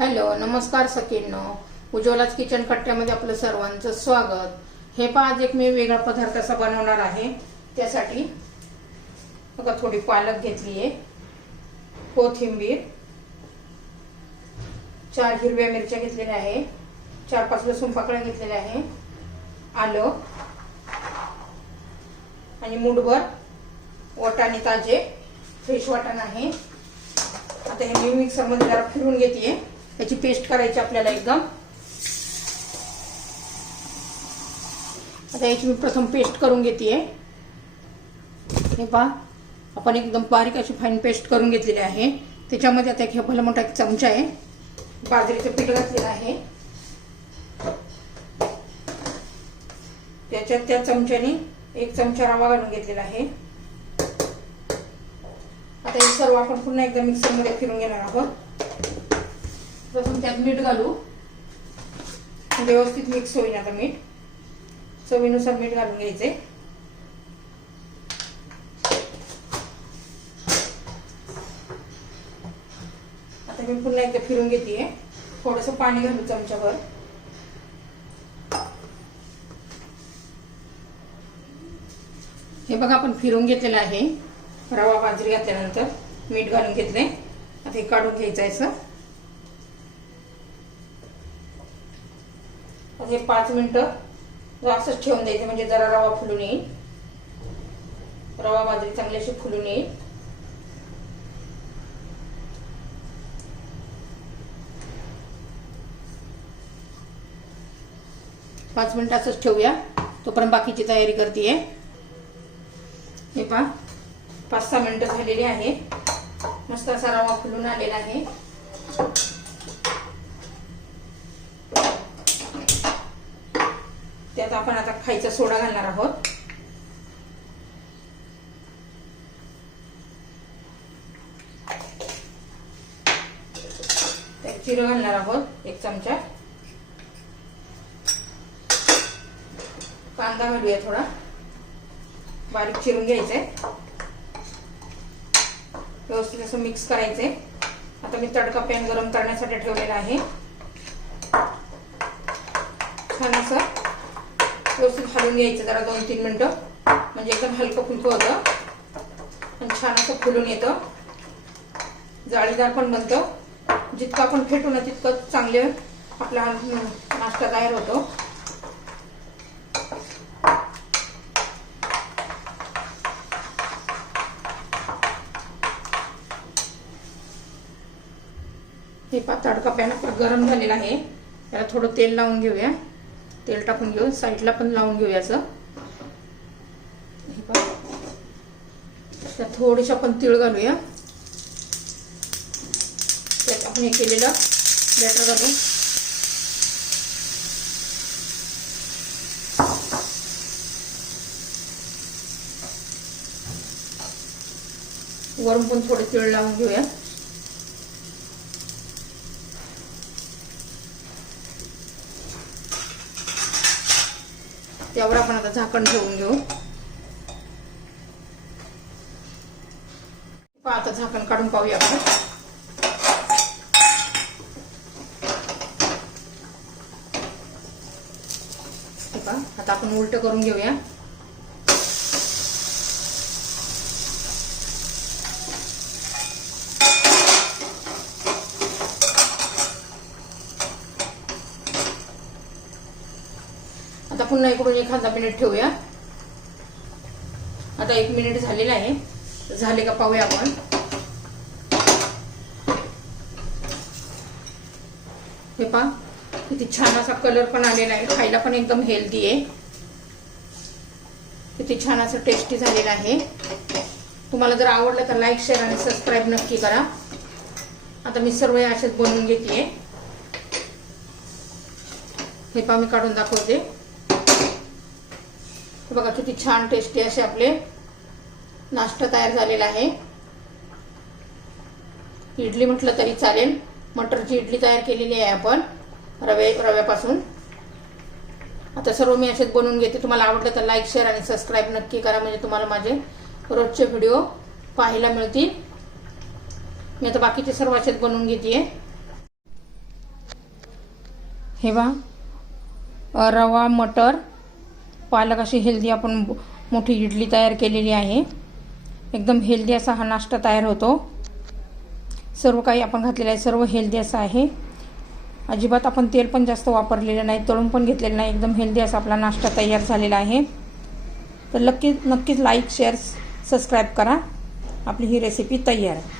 Hello नमस्कार सखींनो. उज्ज्वलाच kitchen कट्ट्यामध्ये आपलं सर्वांचं स्वागत. हे पहा आज एक मी वेगळा पदार्थ असा बनवणार आहे. त्यासाठी बघा थोडी पालक घेतली आहे. कोथिंबीर. चार हिरव्या मिरच्या घेतलेल्या आहे. चार पाच लसूण पाकळ्या घेतलेल्या आहे. आलं. आणि मुठभर वाटाणे ताजे फ्रेश वाटाणा आहे. आता हे मी मिक्सरमध्ये जरा फिरून घेते. त्याची पेस्ट करायची आपल्याला एकदम. आता याची मी प्रथम पेस्ट करून घेते हे पहा आपण एकदम बारीक अशी फाईन पेस्ट करून घेतलेली आहे. त्याच्यामध्ये आता एक भला मोठा एक चमचा आहे. बाजरीचं पीठ घातलेलं आहे. त्याच्यात त्या चमच्याने एक चमचा रवा घालून घेतलेला आहे. आता हे सर्व आपण पुन्हा एकदा मिक्सरमध्ये फिरून घेणार आहोत. त्यात मीठ घालू. व्यवस्थित मिक्स होईल आता मीठ. चवीनुसार मीठ घालून घ्यायचे. आता मी पुन्हा एकदा फिरून घेते थोडस पाणी घालू चमच्यावर हे बघा आपण फिरून घेतलेलं आहे. रवा बाजरी घातल्यानंतर मीठ घालून घेतले आता हे काढून घ्यायचं आहे असं आता हे पाच मिनिटं असंच ठेवून द्यायचं म्हणजे जरा रवा फुलून येईल. रवा बाजरी चांगली अशी फुलून येईल. पाच मिनिटं असंच ठेवूया. तोपर्यंत बाकीची तयारी करते हे पहा पाच सहा मिनिटं झालेली आहे. मस्त असा रवा फुलून आलेला आहे. त्यात आपण आता खायचा सोडा घालणार आहोत. त्यात जिरं घालणार आहोत एक चमचा. कांदा घालूया थोडा. बारीक चिरून घ्यायचंय. व्यवस्थित असं मिक्स करायचंय. आता मी तडका पॅन गरम करण्यासाठी ठेवलेला आहे. छान असं व्यवस्थित हलवून घ्यायचं जरा दोन तीन मिनटं. म्हणजे एकदम हलकं फुलकं होतं. आणि छान असं फुलून येतं. जाळीदार पण बनतं. जितकं आपण फेटू ना तितकं चांगले आपला नाश्ता तयार होतो. हे पा तडका पॅन गरम झालेला आहे. त्याला थोडं तेल लावून घेऊया. तेल टाकून घेऊ साईडला पण लावून घेऊ याचं. हे पहा. त्यात थोडीशी आपण तीळ घालूया. त्यात आपण हे केलेलं बॅटर घालू वरून पण थोडे तीळ लावून घेऊया. त्यावर आपण आता झाकण ठेवून घेऊ. आता झाकण काढून पाहूया आपण. आता आपण उलट करून घेऊया. पुन्हा इकडून एखादा मिनिट ठेवूया. आता एक मिनिट झालेला आहे. झाले का पाहूया आपण. हे पा किती छान असा कलर पण आलेला आहे. खायला पण एकदम हेल्दी आहे. किती छान असं टेस्टी झालेलं आहे. तुम्हाला जर आवडलं तर लाईक शेअर आणि सबस्क्राईब नक्की करा. आता मी सर्व असेच बनवून घेते. हे पा मी काढून दाखवते. बघा किती छान टेस्टी असे आपले नाश्ता तयार झालेला आहे. इडली म्हटलं तरी चालेल. मटरची इडली तयार केलेली आहे आपण रवे रव्यापासून. आता सर्व मी असेच बनवून घेते. तुम्हाला आवडलं तर लाईक शेअर आणि सबस्क्राईब नक्की करा. म्हणजे तुम्हाला माझे रोजचे व्हिडिओ पाहायला मिळतील. मी आता बाकीचे सर्व असेच बनवून घेते हे बा रवा मटर पालक अशी हेल्दी आपण मोठी इडली तयार केलेली आहे. एकदम हेल्दी असा हा नाश्ता तयार होतो. सर्व काही आपण घातलेलं आहे सर्व हेल्दी असं आहे. अजिबात आपण तेल पण जास्त वापरलेलं नाही तळून पण घेतलेलं नाही एकदम हेल्दी असा आपला नाश्ता तयार झालेला आहे. तर नक्की नक्कीच लाईक शेअर सबस्क्राईब करा. आपली ही रेसिपी तयार आहे.